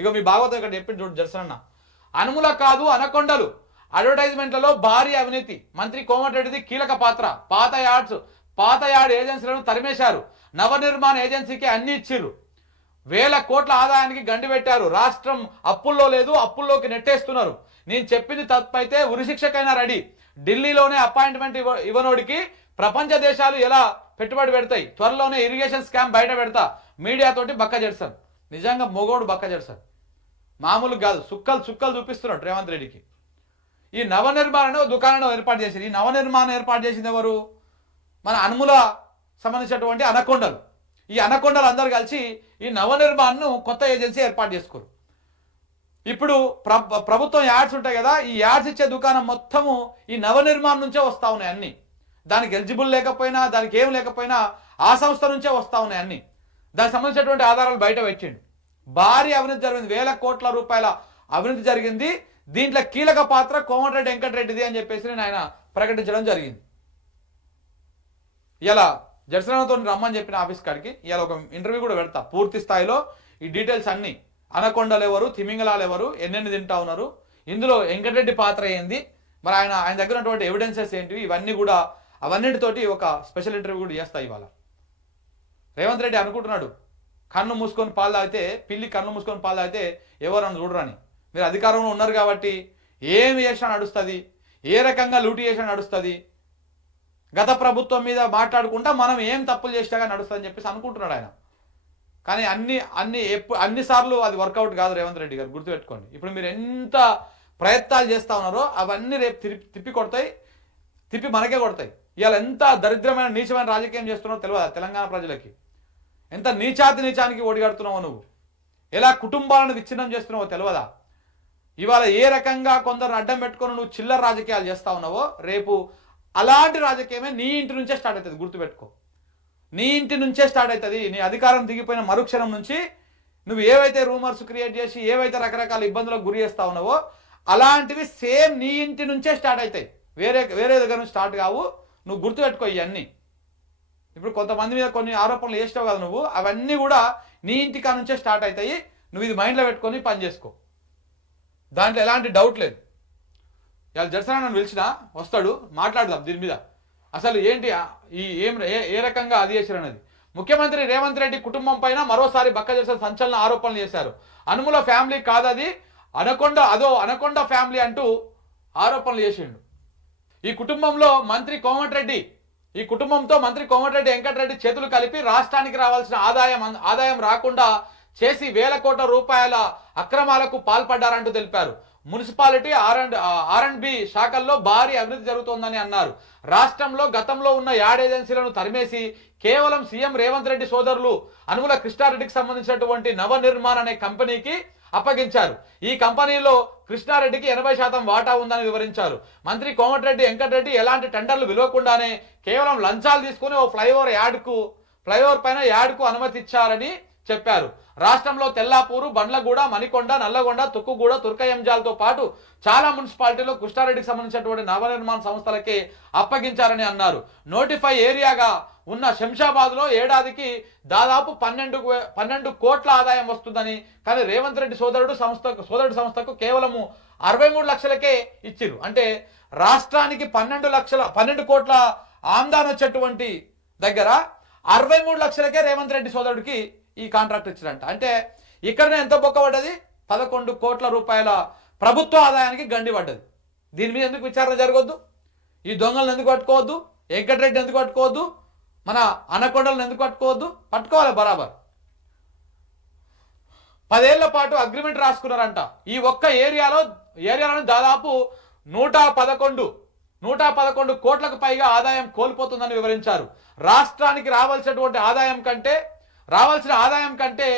ఇక మీ భాగవతం ఇక్కడ చెప్పింది చూడు జర్సనన్న. అనుముల కాదు అనకొండలు అడ్వర్టైజ్మెంట్లలో భారీ అవినీతి, మంత్రి కోమటిరెడ్డిది కీలక పాత్ర, పాత యార్డ్ ఏజెన్సీలను తరిమేశారు, నవనిర్మాణ ఏజెన్సీకి అన్ని ఇచ్చిర్రు, వేల కోట్ల ఆదాయానికి గండి పెట్టారు, రాష్ట్రం అప్పుల్లో లేదు, అప్పుల్లోకి నెట్టేస్తున్నారు, నేను చెప్పింది తప్పైతే ఉరిశిక్షకైనా రెడీ, ఢిల్లీలోనే అపాయింట్మెంట్ ఇవ్వనోడికి ప్రపంచ దేశాలు ఎలా పెట్టుబడి పెడతాయి, త్వరలోనే ఇరిగేషన్ స్కామ్ బయట పెడతా, మీడియాతోటి బక్క జెడ్సన్. నిజంగా మొగోడు బక్క జెడ్సన్, మామూలు కాదు, చుక్కలు చూపిస్తున్నాడు రేవంత్ రెడ్డికి. ఈ నవనిర్మాణ దుకాణం ఏర్పాటు చేసింది. ఈ నవనిర్మాణం ఏర్పాటు చేసింది ఎవరు? మన అనుముల సంబంధించినటువంటి అనకొండలు. ఈ అనకొండలు అందరూ కలిసి ఈ నవనిర్మాణను కొత్త ఏజెన్సీ ఏర్పాటు చేసుకోరు. ఇప్పుడు ప్రభుత్వం యాడ్స్ ఉంటాయి కదా, ఈ యాడ్స్ ఇచ్చే దుకాణం మొత్తము ఈ నవనిర్మాణం నుంచే వస్తూ ఉన్నాయి అన్ని. దానికి ఎలిజిబుల్ లేకపోయినా, దానికి ఏం లేకపోయినా ఆ సంస్థ నుంచే వస్తూ ఉన్నాయి అన్ని. దానికి సంబంధించినటువంటి ఆధారాలు బయట పెట్టిండు. భారీ అవినీతి జరిగింది, వేల కోట్ల రూపాయల అవినీతి జరిగింది. దీంట్లో కీలక పాత్ర కోమటిరెడ్డి వెంకటరెడ్డిది అని చెప్పేసి నేను ఆయన ప్రకటించడం జరిగింది. ఇలా జడ్సనతో రమ్మని చెప్పిన ఆఫీస్ కాడికి ఇలా ఒక ఇంటర్వ్యూ కూడా పెడతా, పూర్తి స్థాయిలో ఈ డీటెయిల్స్ అన్ని, అనకొండలు ఎవరు, తిమింగలాలు ఎవరు, ఎన్నెన్ని తింటా ఉన్నారు, ఇందులో వెంకటరెడ్డి పాత్ర ఏంది, మరి ఆయన దగ్గర ఉన్నటువంటి ఎవిడెన్సెస్ ఏంటివి, ఇవన్నీ కూడా అవన్నిటితోటి ఒక స్పెషల్ ఇంటర్వ్యూ కూడా చేస్తా ఇవాళ. రేవంత్ రెడ్డి అనుకుంటున్నాడు కన్ను మూసుకొని పాలు తాగితే, పిల్లి కన్ను మూసుకొని పాలు తాగితే ఎవరు అని చూడరని. మీరు అధికారంలో ఉన్నారు కాబట్టి ఏమి చేసినా నడుస్తుంది, ఏ రకంగా లూటీ చేసినా నడుస్తుంది, గత ప్రభుత్వం మీద మాట్లాడుకుంటా మనం ఏం తప్పులు చేసినా నడుస్తుందని చెప్పేసి అనుకుంటున్నాడు ఆయన. కానీ అన్నిసార్లు అది వర్కౌట్ కాదు రేవంత్ రెడ్డి గారు, గుర్తుపెట్టుకోండి. ఇప్పుడు మీరు ఎంత ప్రయత్నాలు చేస్తూ ఉన్నారో అవన్నీ రేపు తిప్పి కొడతాయి, తిప్పి మనకే కొడతాయి. ఇవాళ ఎంత దరిద్రమైన నీచమైన రాజకీయం చేస్తున్నావో తెలియదా తెలంగాణ ప్రజలకి? ఎంత నీచానికి ఒడిగడుతున్నావో నువ్వు, ఎలా కుటుంబాలను విచ్ఛిన్నం చేస్తున్నావో తెలియదా? ఇవాళ ఏ రకంగా కొందరు అడ్డం పెట్టుకొని నువ్వు చిల్లర రాజకీయాలు చేస్తా ఉన్నావో, రేపు అలాంటి రాజకీయమే నీ ఇంటి నుంచే స్టార్ట్ అవుతుంది, గుర్తుపెట్టుకో. నీ ఇంటి నుంచే స్టార్ట్ అవుతుంది. నీ అధికారం దిగిపోయిన మరుక్షణం నుంచి నువ్వు ఏవైతే రూమర్స్ క్రియేట్ చేసి ఏవైతే రకరకాల ఇబ్బందులకు గురి చేస్తా ఉన్నావో అలాంటివి సేమ్ నీ ఇంటి నుంచే స్టార్ట్ అవుతాయి, వేరే దగ్గర నుంచి స్టార్ట్ కావు. నువ్వు గుర్తుపెట్టుకో ఇవన్నీ. ఇప్పుడు కొంతమంది మీద కొన్ని ఆరోపణలు చేస్తావు కదా నువ్వు, అవన్నీ కూడా నీ ఇంటికా నుంచే స్టార్ట్ అవుతాయి. నువ్వు ఇది మైండ్లో పెట్టుకొని పని చేసుకో, దాంట్లో ఎలాంటి డౌట్ లేదు. ఇవాళ జడ్సన్ నన్ను పిలిచినా వస్తాడు, మాట్లాడదాం దీని మీద. అసలు ఏంటి ఈ ఏ రకంగా అది చేశారన్నది. ముఖ్యమంత్రి రేవంత్ రెడ్డి కుటుంబం పైన మరోసారి బక్క జడ్సన్ సంచలన ఆరోపణలు చేశారు. అనుముల ఫ్యామిలీ కాదది, అనకొండ ఫ్యామిలీ అంటూ ఆరోపణలు చేసిండు. ఈ కుటుంబంతో మంత్రి కోమటిరెడ్డి వెంకటరెడ్డి చేతులు కలిపి రాష్ట్రానికి రావాల్సిన ఆదాయం రాకుండా చేసి వేల కోట్ల రూపాయల అక్రమాలకు పాల్పడ్డారంటూ తెలిపారు. మున్సిపాలిటీ ఆర్&బి శాఖల్లో భారీ అభివృద్ధి జరుగుతోందని అన్నారు. రాష్ట్రంలో గతంలో ఉన్న యాడ్ ఏజెన్సీలను తరిమేసి కేవలం సీఎం రేవంత్ రెడ్డి సోదరులు అనుముల కృష్ణారెడ్డికి సంబంధించినటువంటి నవనిర్మాణ్ అనే కంపెనీకి అప్పగించారు. ఈ కంపెనీలో కృష్ణారెడ్డికి 80% వాటా ఉందని వివరించారు. మంత్రి కోమటిరెడ్డి వెంకటరెడ్డి ఎలాంటి టెండర్లు విలువకుండానే కేవలం లంచాలు తీసుకుని ఓ ఫ్లైఓవర్ పైన యాడ్కు అనుమతి ఇచ్చారని చెప్పారు. రాష్ట్రంలో తెల్లాపూరు, బండ్లగూడ, మణికొండ, నల్లగొండ, తుక్కుగూడ, తుర్కయంజాలతో పాటు చాలా మున్సిపాలిటీలో కృష్ణారెడ్డికి సంబంధించినటువంటి నవనిర్మాణ సంస్థలకే అప్పగించారని అన్నారు. నోటిఫై ఏరియాగా ఉన్న శంషాబాద్లో ఏడాదికి దాదాపు 12 కోట్ల ఆదాయం వస్తుందని, కానీ రేవంత్ రెడ్డి సోదరుడు సంస్థకు కేవలము 63 లక్షలకే ఇచ్చిరు. అంటే రాష్ట్రానికి 12 కోట్ల ఆమ్దాన్ వచ్చేటువంటి దగ్గర 63 లక్షలకే రేవంత్ రెడ్డి సోదరుడికి ఈ కాంట్రాక్ట్ ఇచ్చిరంట. అంటే ఇక్కడనే ఎంత బొక్కబడ్డది? 11 కోట్ల రూపాయల ప్రభుత్వ ఆదాయానికి గండి పడ్డది. దీని మీద ఎందుకు విచారణ జరగొద్దు? ఈ దొంగలను ఎందుకు పట్టుకోవద్దు? వెంకటరెడ్డి ఎందుకు పట్టుకోవద్దు? మన అనకొండలను ఎందుకు పట్టుకోవద్దు? పట్టుకోవాలి బరాబర్. 10 ఏళ్ల పాటు అగ్రిమెంట్ రాసుకున్నారంట. ఈ ఒక్క ఏరియాలో దాదాపు 111 కోట్లకు పైగా ఆదాయం కోల్పోతుందని వివరించారు. రాష్ట్రానికి రావాల్సిన ఆదాయం కంటే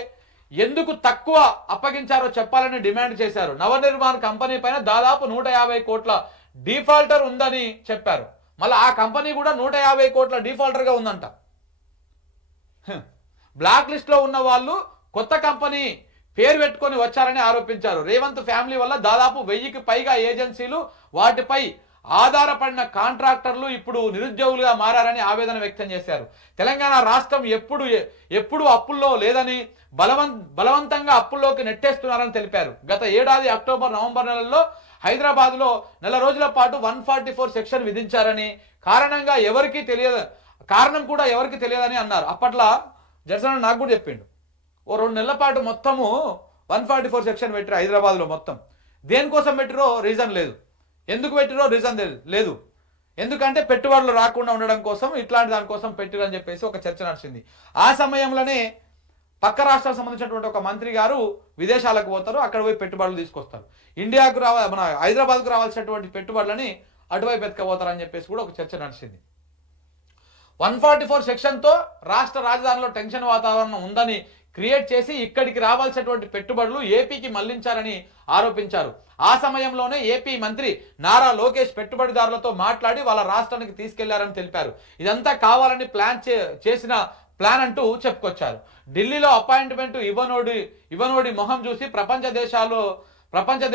ఎందుకు తక్కువ అప్పగించారో చెప్పాలని డిమాండ్ చేశారు. నవనిర్మాణ్ కంపెనీ పైన దాదాపు 150 కోట్ల డిఫాల్టర్ ఉందని చెప్పారు. మళ్ళీ ఆ కంపెనీ కూడా 150 కోట్ల డిఫాల్టర్గా ఉందంట. బ్లాక్ లిస్ట్లో ఉన్న వాళ్ళు కొత్త కంపెనీ పేరు పెట్టుకొని వచ్చారని ఆరోపించారు. రేవంత్ ఫ్యామిలీ వల్ల దాదాపు 1000కి పైగా ఏజెన్సీలు, వాటిపై ఆధారపడిన కాంట్రాక్టర్లు ఇప్పుడు నిరుద్యోగులుగా మారారని ఆవేదన వ్యక్తం చేశారు. తెలంగాణ రాష్ట్రం ఎప్పుడు అప్పుల్లో లేదని బలవంతంగా అప్పుల్లోకి నెట్టేస్తున్నారని తెలిపారు. గత ఏడాది అక్టోబర్ నవంబర్ నెలల్లో హైదరాబాద్లో నెల రోజుల పాటు 144 సెక్షన్ విధించారని, కారణం కూడా ఎవరికి తెలియదని అన్నారు. అప్పట్లో జడ్సన్ నాకు కూడా చెప్పిండు, ఓ 2 నెలల పాటు మొత్తము 144 సెక్షన్ పెట్టారు హైదరాబాద్లో. మొత్తం దేనికోసం పెట్టిరో రీజన్ లేదు, ఎందుకు పెట్టిరో రీజన్ లేదు. ఎందుకంటే పెట్టుబడులు రాకుండా ఉండడం కోసం ఇట్లాంటి దానికోసం పెట్టిరు అని చెప్పేసి ఒక చర్చ నడిచింది. ఆ సమయంలోనే పక్క రాష్ట్రాలకు సంబంధించినటువంటి ఒక మంత్రి గారు విదేశాలకు పోతారు, అక్కడ పోయి పెట్టుబడులు తీసుకొస్తారు. ఇండియాకు మన హైదరాబాద్కు రావాల్సినటువంటి పెట్టుబడులని అటువైపు ఎత్తుకపోతారని చెప్పేసి కూడా ఒక చర్చ నడిచింది. 144 సెక్షన్తో రాష్ట్ర రాజధానిలో టెన్షన్ వాతావరణం ఉందని క్రియేట్ చేసి ఇక్కడికి రావాల్సినటువంటి పెట్టుబడులు ఏపీకి మళ్లించారని ఆరోపించారు. ఆ సమయంలోనే ఏపీ మంత్రి నారా లోకేష్ పెట్టుబడిదారులతో మాట్లాడి వాళ్ళ రాష్ట్రానికి తీసుకెళ్లారని తెలిపారు. ఇదంతా కావాలని చేసిన ప్లాన్ అంటూ చెప్పుకొచ్చారు. ఢిల్లీలో అపాయింట్మెంట్ ఇవ్వనోడి మొహం చూసి ప్రపంచ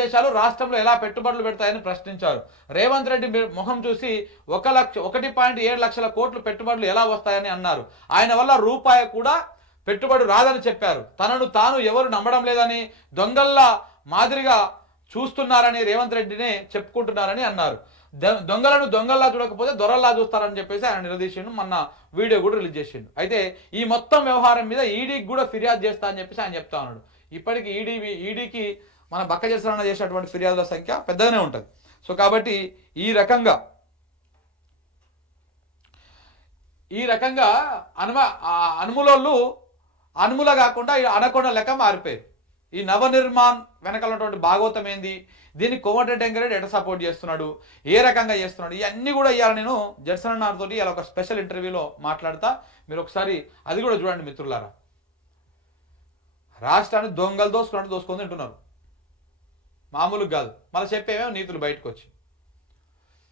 దేశాలు రాష్ట్రంలో ఎలా పెట్టుబడులు పెడతాయని ప్రశ్నించారు. రేవంత్ రెడ్డి మొహం చూసి 1.7 లక్షల కోట్లు పెట్టుబడులు ఎలా వస్తాయని అన్నారు. ఆయన వల్ల రూపాయి కూడా పెట్టుబడి రాదని చెప్పారు. తనను తాను ఎవరు నమ్మడం లేదని, దొంగల్లా మాదిరిగా చూస్తున్నారని రేవంత్ రెడ్డినే చెప్పుకుంటున్నారని అన్నారు. దొంగలను దొంగల్లా చూడకపోతే దొరల్లా చూస్తారని చెప్పేసి ఆయన నిలదీసిండు. మొన్న వీడియో కూడా రిలీజ్ చేసిండు. అయితే ఈ మొత్తం వ్యవహారం మీద ఈడీకి కూడా ఫిర్యాదు చేస్తా అని చెప్పేసి ఆయన చెప్తా ఉన్నాడు. ఇప్పటికి ఈడీకి మన బక్క చేసేటువంటి ఫిర్యాదుల సంఖ్య పెద్దగానే ఉంటుంది. సో కాబట్టి ఈ రకంగా అనుముల కాకుండా అనకొండ లెక్క మారిపోయారు. ఈ నవనిర్మాణ్ వెనకాలన్నటువంటి భాగవతం ఏంది, దీన్ని కోమటిరెడ్డి వెంకరెడ్డి ఎట సపోర్ట్ చేస్తున్నాడు, ఏ రకంగా చేస్తున్నాడు, ఇవన్నీ కూడా ఇవాళ నేను జడ్సన్ అన్న తోటి ఇలా ఒక స్పెషల్ ఇంటర్వ్యూలో మాట్లాడతా. మీరు ఒకసారి అది కూడా చూడండి మిత్రులారా. రాష్ట్రాన్ని దొంగలు దోసుకుని తింటున్నారు, మామూలుగా కాదు. మళ్ళీ చెప్పేమో నీతులు బయటకు వచ్చి